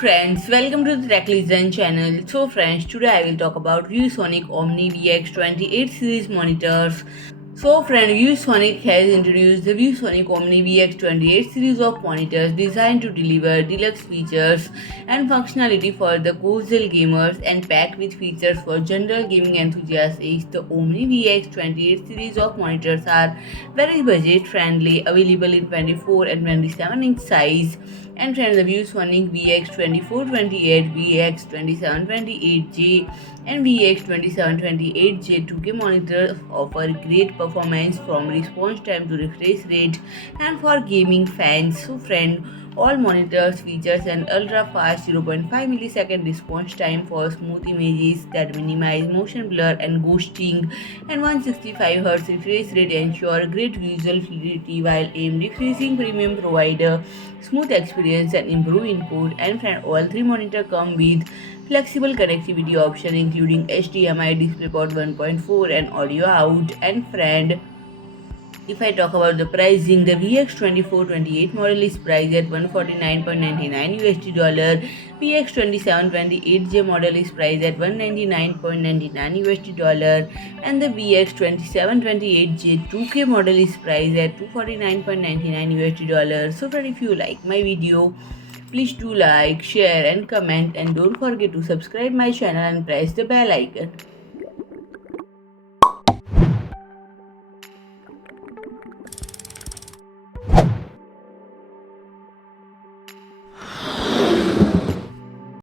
friends, welcome to the Tech Listen channel. So friends, today I will talk about ViewSonic OMNI VX28 series monitors. So friend, ViewSonic has introduced the ViewSonic OMNI VX28 series of monitors designed to deliver deluxe features and functionality for the casual gamers and packed with features for general gaming enthusiasts. The OMNI VX28 series of monitors are very budget friendly, available in 24 and 27 inch size. And friends, the ViewSonic VX2428, VX2728J and VX2728J-2K monitors offer great performance from response time to refresh rate and for gaming fans. So friend, all monitors features an ultra-fast 0.5 millisecond response time for smooth images that minimize motion blur and ghosting, and 165 Hz refresh rate ensure great visual fidelity, while AMD FreeSync Premium provide a smooth experience and improve input. And friend, all three monitors come with flexible connectivity option including HDMI, DisplayPort 1.4 and audio out. And friend, if I talk about the pricing, the VX2428 model is priced at $149.99 dollar. VX2728J model is priced at $199.99 dollar, and the VX2728J-2K model is priced at $249.99 dollar. So friend, if you like my video, please do like, share and comment, and don't forget to subscribe my channel and press the bell icon.